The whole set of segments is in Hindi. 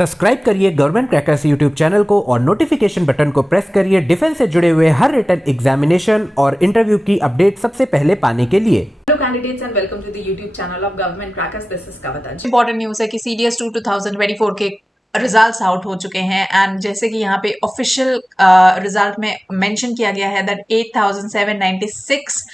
सब्सक्राइब करिए गवर्नमेंट क्रैकर्स यूट्यूब चैनल को और नोटिफिकेशन बटन को प्रेस करिए डिफेंस से जुड़े हुए हर रिटन एग्जामिनेशन और इंटरव्यू की अपडेट सबसे पहले पाने के लिए। Hello candidates and welcome to the YouTube channel of Government Crackers. This is Kavita. Important news है कि CDS 2 2024 के रिजल्ट्स आउट हो चुके हैं एंड जैसे कि यहाँ पे ऑफिशियल रिजल्ट में मेंशन किया गया है दैट 8796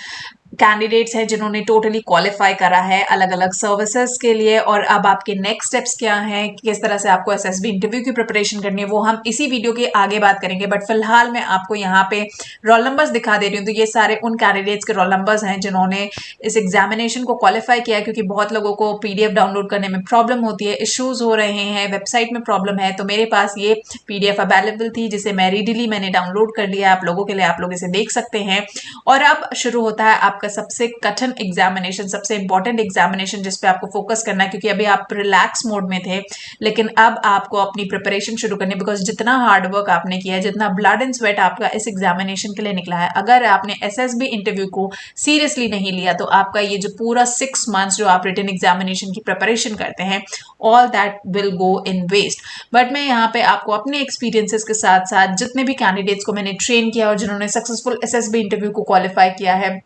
कैंडिडेट्स हैं जिन्होंने टोटली क्वालिफाई करा है अलग अलग सर्विसेज के लिए। और अब आपके नेक्स्ट स्टेप्स क्या हैं, किस तरह से आपको SSB इंटरव्यू की प्रिपरेशन करनी है, वो हम इसी वीडियो के आगे बात करेंगे। बट फिलहाल मैं आपको यहाँ पे रोल नंबर्स दिखा दे रही हूँ। तो ये सारे उन कैंडिडेट्स के रोल नंबर्स हैं जिन्होंने इस एग्जामिनेशन को क्वालिफाई किया है, क्योंकि बहुत लोगों को PDF डाउनलोड करने में प्रॉब्लम होती है, इश्यूज हो रहे हैं, वेबसाइट में प्रॉब्लम है। तो मेरे पास ये PDF अवेलेबल थी जिसे मैंने डाउनलोड कर लिया आप लोगों के लिए, आप लोग इसे देख सकते हैं। और अब शुरू होता है आपका सबसे कठिन एग्जामिनेशन, सबसे इंपॉर्टेंट एग्जामिनेशन जिस पे आपको फोकस करना है, क्योंकि अभी आप रिलैक्स मोड में थे लेकिन अब आपको अपनी प्रिपरेशन शुरू करनी है। बिकॉज जितना हार्ड वर्क आपने किया है, जितना ब्लड एंड स्वेट आपका इस एग्जामिनेशन के लिए निकला है, अगर आपने SSB इंटरव्यू को सीरियसली नहीं लिया तो आपका ये जो पूरा 6 मंथ्स जो आप रिटन एग्जामिनेशन की प्रिपरेशन करते हैं, all that will go in waste. But मैं यहाँ पे आपको अपने एक्सपीरियंसेस के साथ साथ जितने भी कैंडिडेट्स को मैंने ट्रेन किया और जिन्होंने सक्सेसफुल SSB इंटरव्यू को क्वालिफाई किया है,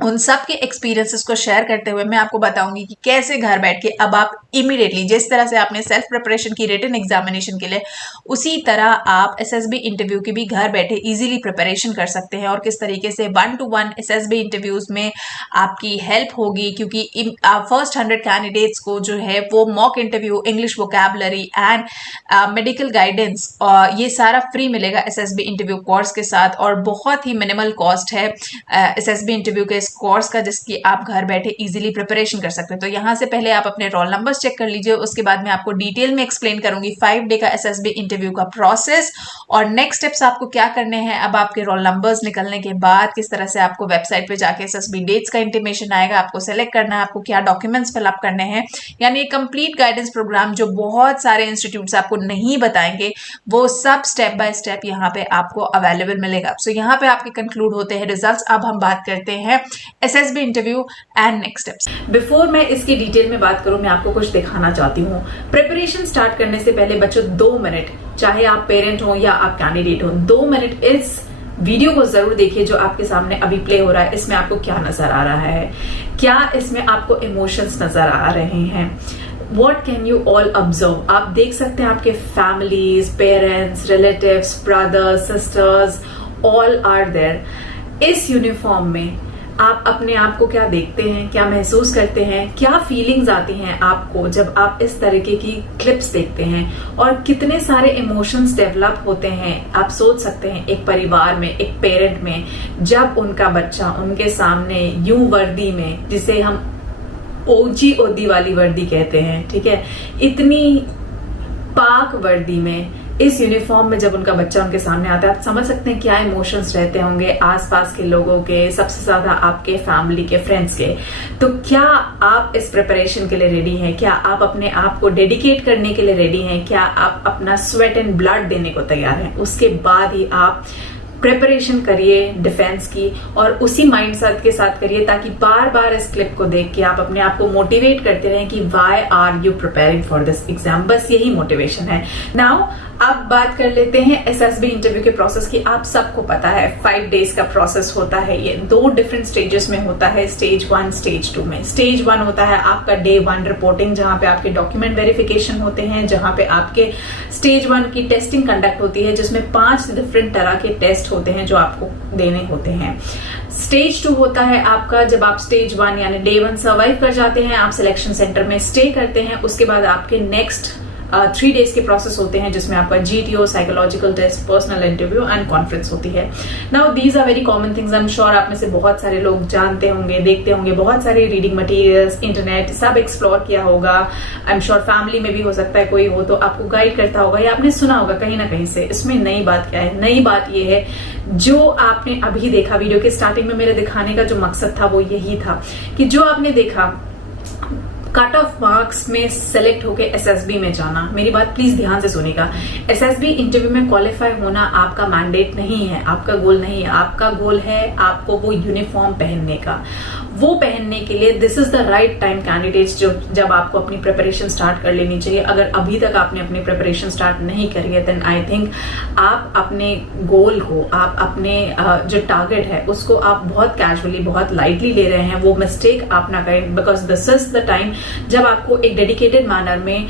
उन सब के एक्सपीरियंसेस को शेयर करते हुए मैं आपको बताऊंगी कि कैसे घर बैठ के अब आप इमीडिएटली जिस तरह से आपने सेल्फ प्रिपरेशन की रिटन एग्जामिनेशन के लिए, उसी तरह आप SSB इंटरव्यू की भी घर बैठे इजीली प्रिपरेशन कर सकते हैं। और किस तरीके से 1-to-1 SSB इंटरव्यूज में आपकी हेल्प होगी, क्योंकि फर्स्ट 100 कैंडिडेट्स को जो है वो mock interview, English vocabulary and medical guidance ये सारा फ्री मिलेगा SSB इंटरव्यू कोर्स के साथ। और बहुत ही मिनिमल कॉस्ट है SSB इंटरव्यू के कोर्स का, जिसकी आप घर बैठे इजीली प्रिपरेशन कर सकते हैं। तो यहाँ से पहले आप अपने रोल नंबर्स चेक कर लीजिए, उसके बाद मैं आपको डिटेल में एक्सप्लेन करूंगी 5 डे का SSB इंटरव्यू का प्रोसेस और नेक्स्ट स्टेप्स आपको क्या करने हैं। अब आपके रोल नंबर्स निकलने के बाद किस तरह से आपको वेबसाइट पे जाके SSB डेट्स का इंटीमेशन आएगा, आपको सेलेक्ट करना है, आपको क्या डॉक्यूमेंट्स फिलअप करने हैं, यानी कंप्लीट गाइडेंस प्रोग्राम जो बहुत सारे इंस्टीट्यूट्स आपको नहीं बताएंगे, वो सब स्टेप बाय स्टेप यहाँ पे आपको अवेलेबल मिलेगा। सो यहाँ पे आपके कंक्लूड होते हैं रिजल्ट्स। अब हम बात करते हैं SSB interview and next steps. Before मैं इसकी डिटेल में बात करूं, मैं आपको कुछ दिखाना चाहती हूँ। प्रिपरेशन स्टार्ट करने से पहले बच्चों 2 मिनट, चाहे आप पेरेंट हो या आप कैंडिडेट हो, 2 मिनट इस वीडियो को जरूर देखिए जो आपके सामने अभी प्ले हो रहा है। इसमें आपको क्या नजर आ रहा है, क्या इसमें आपको इमोशंस नजर आ रहे हैं, What can you all observe? आप देख सकते हैं आपके families, parents, relatives, brothers, sisters, all are there. इस यूनिफॉर्म में आप अपने आप को क्या देखते हैं, क्या महसूस करते हैं, क्या फीलिंग्स आती हैं आपको जब आप इस तरीके की क्लिप्स देखते हैं, और कितने सारे इमोशंस डेवलप होते हैं। आप सोच सकते हैं एक परिवार में, एक पेरेंट में, जब उनका बच्चा उनके सामने यूं वर्दी में, जिसे हम ओजी ओदी वाली वर्दी कहते हैं, ठीक है, इतनी पाक वर्दी में, इस यूनिफॉर्म में जब उनका बच्चा उनके सामने आता है, आप समझ सकते हैं क्या इमोशंस रहते होंगे आसपास के लोगों के, सबसे ज्यादा आपके फैमिली के, फ्रेंड्स के। तो क्या आप इस प्रिपरेशन के लिए रेडी हैं? क्या आप अपने आप को डेडिकेट करने के लिए रेडी हैं? क्या आप अपना स्वेट एंड ब्लड देने को तैयार हैं? उसके बाद ही आप प्रिपरेशन करिए डिफेंस की, और उसी माइंडसेट के साथ करिए ताकि बार बार इस क्लिप को देख के आप अपने आप को मोटिवेट करते रहें कि why are you preparing for this exam. बस यही मोटिवेशन है। नाउ अब बात कर लेते हैं SSB इंटरव्यू के प्रोसेस की। आप सबको पता है 5 डेज का प्रोसेस होता है। ये 2 डिफरेंट स्टेजेस में होता है, स्टेज 1, स्टेज 2 में। स्टेज 1 होता है आपका डे 1 रिपोर्टिंग, जहां पे आपके डॉक्यूमेंट वेरिफिकेशन होते हैं, जहां पे आपके स्टेज 1 की टेस्टिंग कंडक्ट होती है, जिसमें 5 डिफरेंट तरह के टेस्ट होते हैं जो आपको देने होते हैं। स्टेज 2 होता है आपका जब आप स्टेज 1 यानी डे 1 सर्वाइव कर जाते हैं, आप सिलेक्शन सेंटर में स्टे करते हैं। उसके बाद आपके नेक्स्ट 3 डेज के प्रोसेस होते हैं, जिसमें आपका GTO, psychological test, personal interview and conference होती है। Now these are very common things. I am sure आप में से बहुत सारे लोग जानते होंगे, देखते होंगे, बहुत सारे रीडिंग मटेरियल्स, इंटरनेट सब एक्सप्लोर किया होगा। आई एम श्योर फैमिली में भी हो सकता है कोई हो तो आपको गाइड करता होगा या आपने सुना होगा कहीं ना कहीं से। इसमें नई बात क्या है? नई बात यह है जो आपने अभी देखा, वीडियो के स्टार्टिंग में मेरे दिखाने का जो मकसद था वो यही था कि जो आपने देखा कट ऑफ मार्क्स में सेलेक्ट होके SSB में जाना। मेरी बात प्लीज ध्यान से सुनिएगा। SSB इंटरव्यू में क्वालिफाई होना आपका मैंडेट नहीं है, आपका गोल नहीं है। आपका गोल है आपको वो यूनिफॉर्म पहनने का। वो पहनने के लिए this is the right time candidates, जब आपको अपनी प्रिपरेशन स्टार्ट कर लेनी चाहिए। अगर अभी तक आपने अपनी प्रिपरेशन स्टार्ट नहीं करी है, देन आई थिंक आप अपने गोल को, आप अपने जो टारगेट है उसको आप बहुत कैजुअली, बहुत लाइटली ले रहे हैं। वो मिस्टेक आप ना करें, because this is the time जब आपको एक डेडिकेटेड मैनर में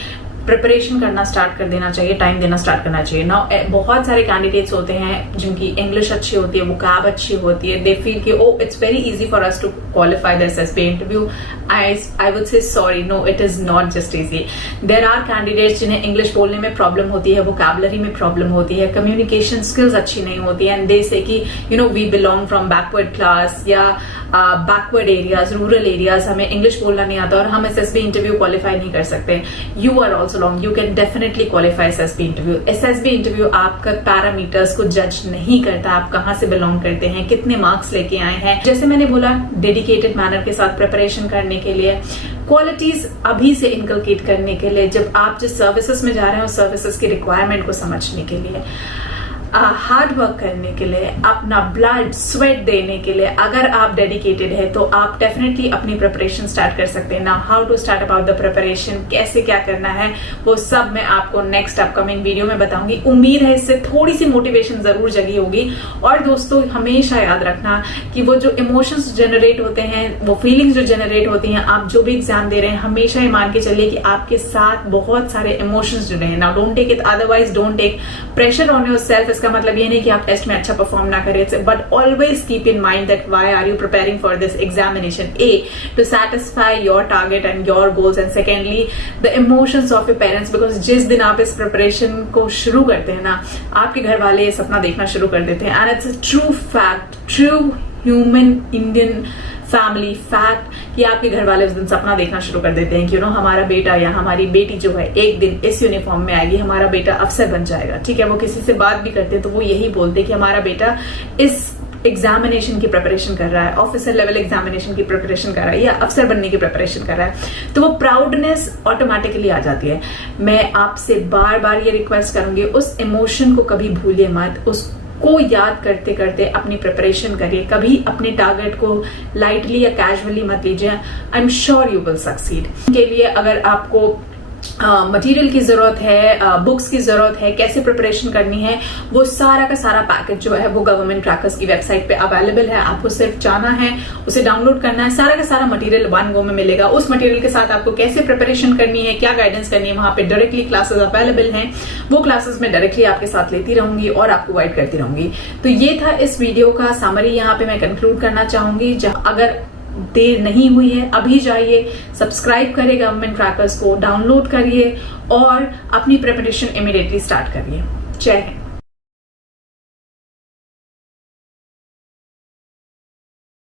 प्रिपरेशन करना स्टार्ट कर देना चाहिए, टाइम देना स्टार्ट करना चाहिए। नाउ बहुत सारे कैंडिडेट्स होते हैं जिनकी इंग्लिश अच्छी होती है, वोकैब अच्छी होती है, दे फील कि oh it's very easy for us to qualify the SSB interview. I would say sorry, no it is not just easy. There are candidates जिन्हें इंग्लिश बोलने में प्रॉब्लम होती है, वोकैबुलरी में प्रॉब्लम होती है, कम्युनिकेशन स्किल्स अच्छी नहीं होती है, एंड दे से कि you know we belong from backward class या बैकवर्ड एरियाज, रूरल एरियाज, हमें इंग्लिश बोलना नहीं आता और हम एसएसबी इंटरव्यू क्वालिफाई नहीं कर सकते। You are also long, you can definitely qualify SSB interview. SSB interview आपका पैरामीटर्स को जज नहीं करता, आप कहां से बिलोंग करते हैं, कितने मार्क्स लेके आए हैं। जैसे मैंने बोला, डेडिकेटेड मैनर के साथ प्रिपरेशन करने के लिए, क्वालिटीज अभी से इनकलकेट करने के लिए, जब आप जिस सर्विसेज में जा रहे हैं उस सर्विसेज की रिक्वायरमेंट को समझने के लिए, हार्ड वर्क करने के लिए, अपना ब्लड स्वेट देने के लिए, अगर आप डेडिकेटेड है तो आप डेफिनेटली अपनी प्रिपरेशन स्टार्ट कर सकते हैं। Now how to start about the preparation, कैसे क्या करना है, वो सब मैं आपको नेक्स्ट अपकमिंग वीडियो में बताऊंगी। उम्मीद है इससे थोड़ी सी मोटिवेशन जरूर जगी होगी। और दोस्तों हमेशा याद रखना कि वो जो इमोशंस जनरेट होते हैं, वो फीलिंग्स जो जनरेट होती हैं, आप जो भी एग्जाम दे रहे हैं, हमेशा ये मान के चलिए कि आपके साथ बहुत सारे इमोशंस जुड़े हैं। Now don't take it otherwise, don't take pressure on yourself. इसका मतलब ये नहीं कि आप टेस्ट में अच्छा परफॉर्म ना करें, but always keep in mind that why are you preparing for this examination. A, to satisfy your target and your goals, and secondly the emotions of your parents, because जिस दिन आप इस प्रिपरेशन को शुरू करते हैं ना, आपके घर वाले ये सपना देखना शुरू कर देते हैं। And it's a true fact, true human Indian family fact, कि आपके घर वाले उस दिन सपना देखना शुरू कर देते हैं कि हमारा बेटा या हमारी बेटी जो है एक दिन इस यूनिफॉर्म में आएगी, हमारा बेटा अफसर बन जाएगा। ठीक है, वो किसी से बात भी करते हैं तो वो यही बोलते हैं कि हमारा बेटा इस एग्जामिनेशन की प्रिपरेशन कर रहा है, ऑफिसर लेवल एग्जामिनेशन की प्रिपरेशन कर रहा है या अफसर बनने की प्रिपरेशन कर रहा है, तो वो प्राउडनेस ऑटोमेटिकली आ जाती है। मैं आपसे बार बार ये रिक्वेस्ट करूंगी, उस इमोशन को कभी भूलिए मत, को याद करते करते अपनी प्रिपरेशन करिए। कभी अपने टारगेट को लाइटली या कैजुअली मत लीजिए। आई am sure you will succeed. के लिए अगर आपको मटेरियल की जरूरत है, बुक्स की जरूरत है, कैसे प्रिपरेशन करनी है, वो सारा का सारा पैकेज जो है वो गवर्नमेंट क्रैकर्स की वेबसाइट पे अवेलेबल है। आपको सिर्फ जाना है, उसे डाउनलोड करना है, सारा का सारा मटेरियल वन गो में मिलेगा। उस मटेरियल के साथ आपको कैसे प्रिपरेशन करनी है, क्या गाइडेंस करनी है, वहां पे डायरेक्टली क्लासेस अवेलेबल हैं। वो क्लासेस में डायरेक्टली आपके साथ लेती रहूंगी और आपको गाइड करती रहूंगी। तो ये था इस वीडियो का समरी, यहाँ पे मैं कंक्लूड करना चाहूंगी। अगर देर नहीं हुई है, अभी जाइए, सब्सक्राइब करिए गवर्नमेंट क्रैकर्स को, डाउनलोड करिए और अपनी प्रिपरेशन इमीडिएटली स्टार्ट करिए। जय हिंद।